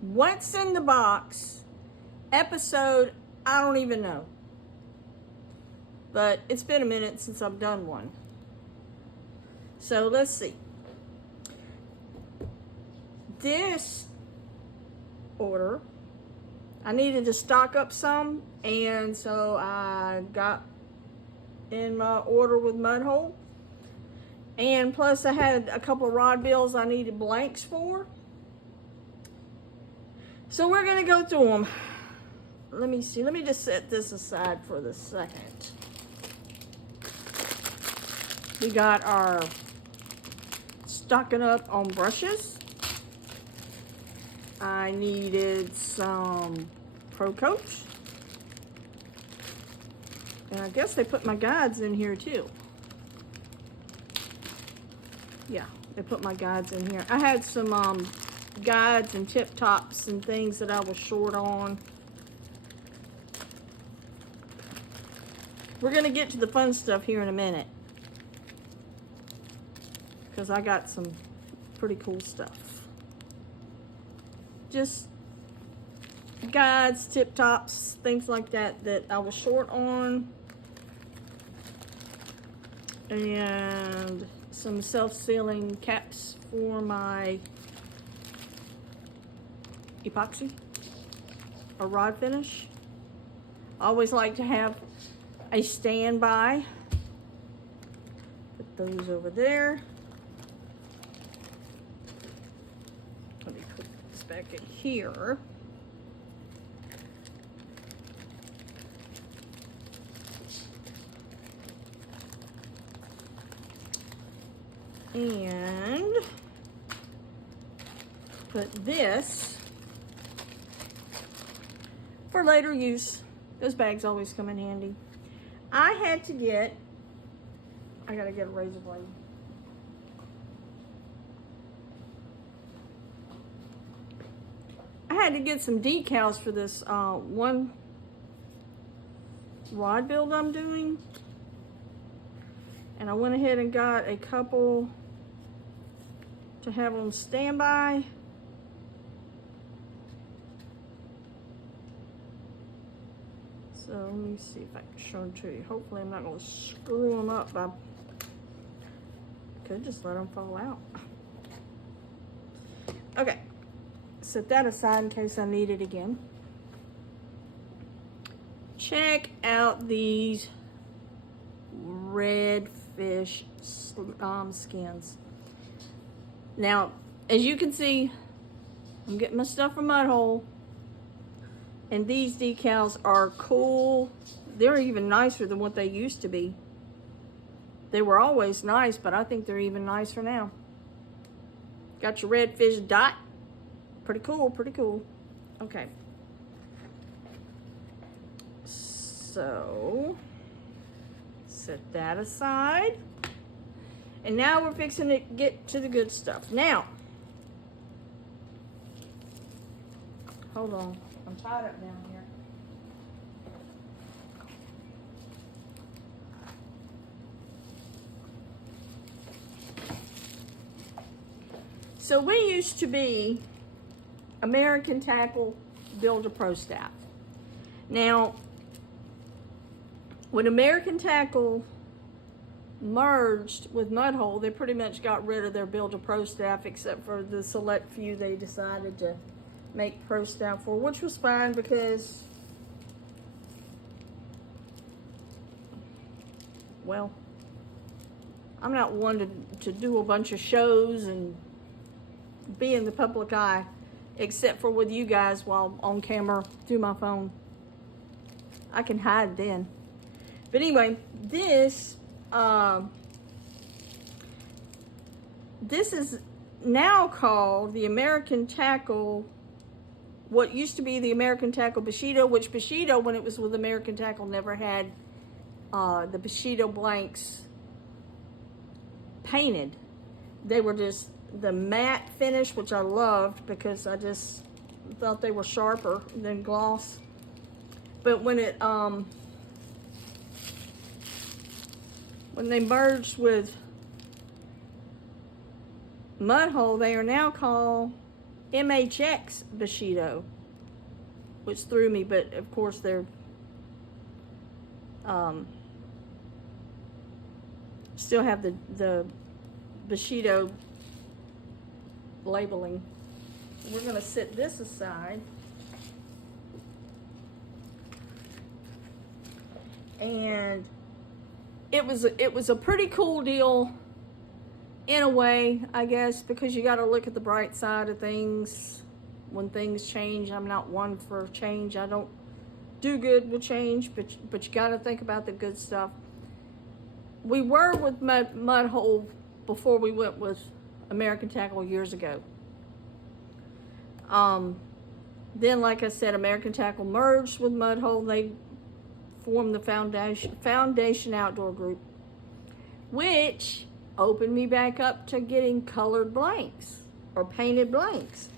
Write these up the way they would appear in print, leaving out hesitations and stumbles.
What's in the box episode, I don't even know. But it's been a minute since I've done one. So let's see. This order, I needed to stock up some, and so I got in my order with Mudhole. And plus I had a couple of rod bills I needed blanks for. So we're gonna go through them. Let me see, let me just set this aside for the second. We got our stocking up on brushes. I needed some Pro Coach. And I guess they put my guides in here too. Yeah, they put my guides in here. I had some guides and tip tops and things that I was short on. We're gonna get to the fun stuff here in a minute, because I got some pretty cool stuff. Just guides, tip tops, things like that that I was short on. And some self-sealing caps for my epoxy or rod finish. I always like to have a standby. Put those over there. Let me put this back in here. And put this for later use. Those bags always come in handy. I had to get, I gotta get a razor blade. I had to get some decals for this one rod build I'm doing. And I went ahead and got a couple to have on standby. So let me see if I can show them to you. Hopefully I'm not going to screw them up. I could just let them fall out. Okay, set that aside in case I need it again. Check out these red fish skins. Now, as you can see, I'm getting my stuff from Mudhole, and these decals are cool. They're even nicer than what they used to be. They were always nice, but I think they're even nicer now. Got your red fish dot. Pretty cool, pretty cool. Okay. So set that aside. And now we're fixing to get to the good stuff. Now, hold on. I'm tied up down here. So we used to be American Tackle Builder Pro Staff. Now, when American Tackle merged with Mudhole, they pretty much got rid of their Builder Pro staff, except for the select few they decided to make pro staff for, which was fine because, well, I'm not one to do a bunch of shows and be in the public eye, except for with you guys while on camera through my phone. I can hide then. But anyway, this is now called the American Tackle, what used to be the American Tackle Bushido, which Bushido, when it was with American Tackle, never had the Bushido blanks painted. They were just the matte finish, which I loved because I just thought they were sharper than gloss. But when it when they merged with Mudhole, they are now called MHX Bushido, which threw me, but of course they're still have the Bushido labeling. We're going to set this aside. And it was a pretty cool deal in a way, I guess, because you got to look at the bright side of things when things change. I'm not one for change. I don't do good with change, but you got to think about the good stuff. We were with Mud Hole before we went with American Tackle years ago. Then, like I said, American Tackle merged with Mud Hole. They formed the Foundation Outdoor Group, which opened me back up to getting colored blanks or painted blanks.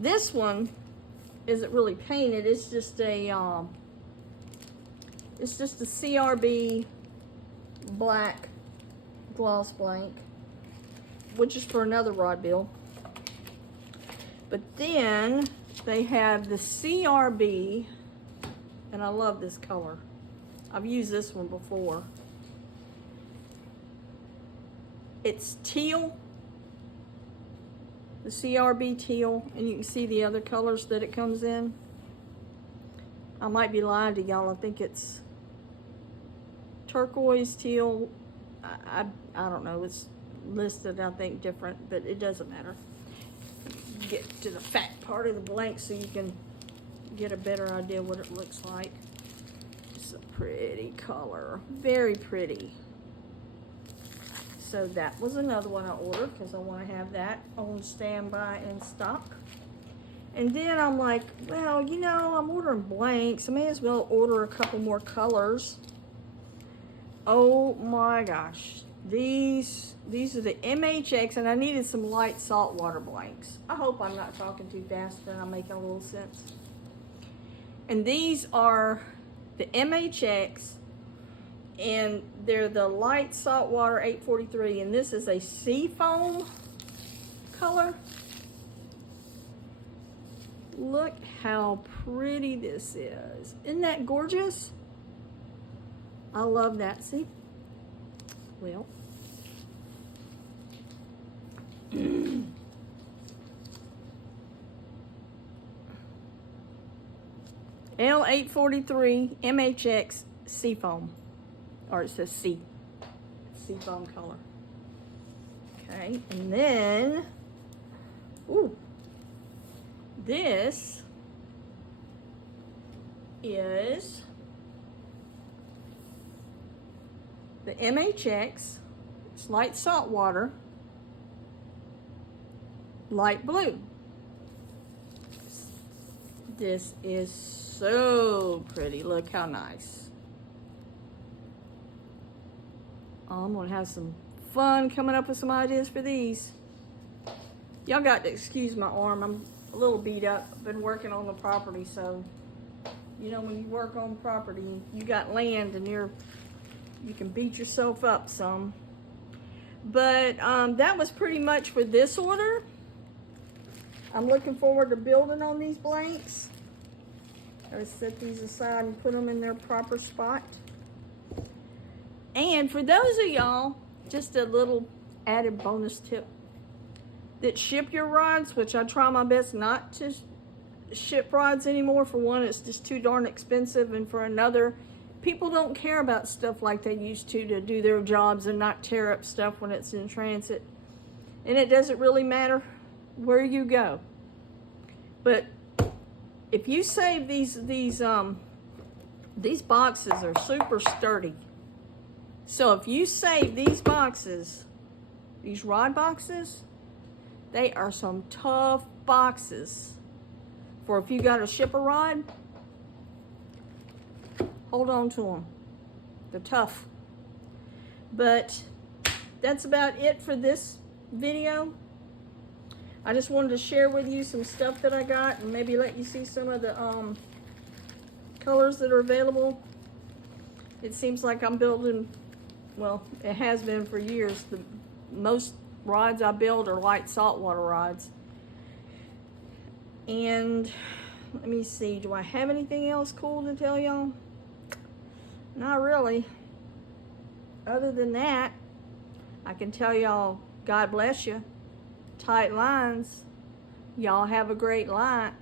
This one isn't really painted. It's just a CRB black gloss blank, which is for another rod bill. But then they have the CRB, and I love this color. I've used this one before. It's teal, the CRB teal, and you can see the other colors that it comes in. I might be lying to y'all. I think it's turquoise, teal. I don't know. It's listed, I think, different, but it doesn't matter. Get to the fat part of the blank so you can get a better idea what it looks like. It's a pretty color, very pretty. So that was another one I ordered because I want to have that on standby in stock. And then I'm like, well, you know, I'm ordering blanks. I may as well order a couple more colors. Oh my gosh. These are the MHX, and I needed some light saltwater blanks. I hope I'm not talking too fast and I'm making a little sense. And these are the MHX, and they're the light saltwater 843, and this is a seafoam color. Look how pretty this is. Isn't that gorgeous? I love that. See? Well. L843 MHX Seafoam. Or it says Seafoam color. Okay, and then, ooh, this is the MHX. It's light saltwater, light blue. This is so pretty. Look how nice. I'm gonna have some fun coming up with some ideas for these. Y'all got to excuse my arm. I'm a little beat up. I've been working on the property, so you know when you work on property, you got land and you can beat yourself up some. But that was pretty much for this order. I'm looking forward to building on these blanks. I'll set these aside and put them in their proper spot. And for those of y'all, just a little added bonus tip, that ship your rods, which I try my best not to ship rods anymore. For one, it's just too darn expensive, and for another, people don't care about stuff like they used to do their jobs and not tear up stuff when it's in transit. And it doesn't really matter where you go. But if you save these boxes are super sturdy. So if you save these boxes, these rod boxes, they are some tough boxes. For if you got to ship a rod, hold on to them. They're tough. But that's about it for this video. I just wanted to share with you some stuff that I got and maybe let you see some of the colors that are available. It seems like I'm building, well, it has been for years. The most rods I build are light saltwater rods. And let me see, do I have anything else cool to tell y'all? Not really. Other than that, I can tell y'all, God bless you. Tight lines. Y'all have a great line.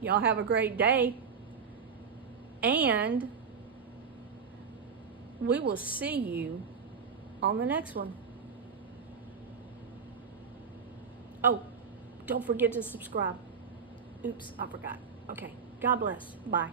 Y'all have a great day. And we will see you on the next one. Oh, don't forget to subscribe. Oops, I forgot. Okay, God bless. Bye.